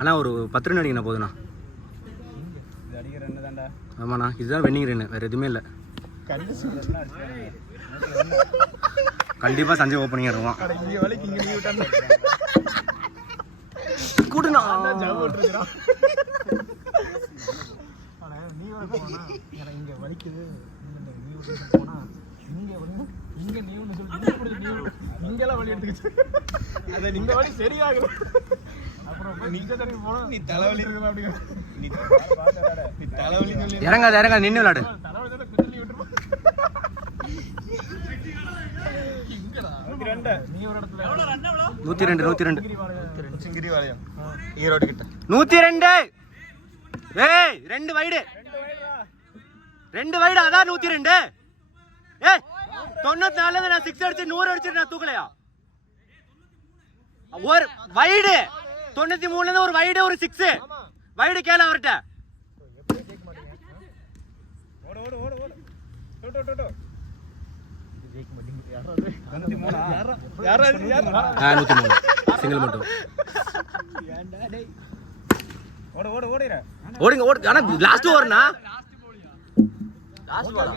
அண்ணா ஒரு 10 ரன் அடிக்கண்ணா போதுண்ணா. ஆமாண்ணா இதுதான் வென்னிங் ரன், வேறு எதுவுமே இல்லை. கண்டிப்பாக சஞ்சய் ஓப்பனிங் ஆடுவான். கூட்டுண்ணா இங்கே வலிக்குது, போனால் இங்கே வந்து இங்கே நீ ஒன்று சொல்லி இங்கெல்லாம் வலி எடுத்துக்கிச்சு. அதை இந்த வலி சரியாகல. அப்புறம் நீங்க தடவை போனால் நீ தலைவலி இருக்கு அப்படிங்க. நீ தலைவலி சொல்லி இறங்காது இறங்காது நின்று விளாடு. தலைவலி தான் குஞ்சலி விட்டுருப்போம். நீ ஒரு இடத்துல 102 சிங்கிரி வாழையம் ஈரோடு கிட்ட 102. ஏய் 2 வைடு 2 வைடு அதான் 102. ஏய் 94 நான் 6 அடிச்சு 100 அடிச்சு நான் தூக்கலையா? ஒரு வைடு 93 ஒரு வைடு ஒரு 6 வைடு கேள அவர்கிட்ட. சிங்கிள் மட்டும் ஓடுங்க ஓடுங்க. ஆனா லாஸ்ட் ஓவர்னா லாஸ்ட் பால்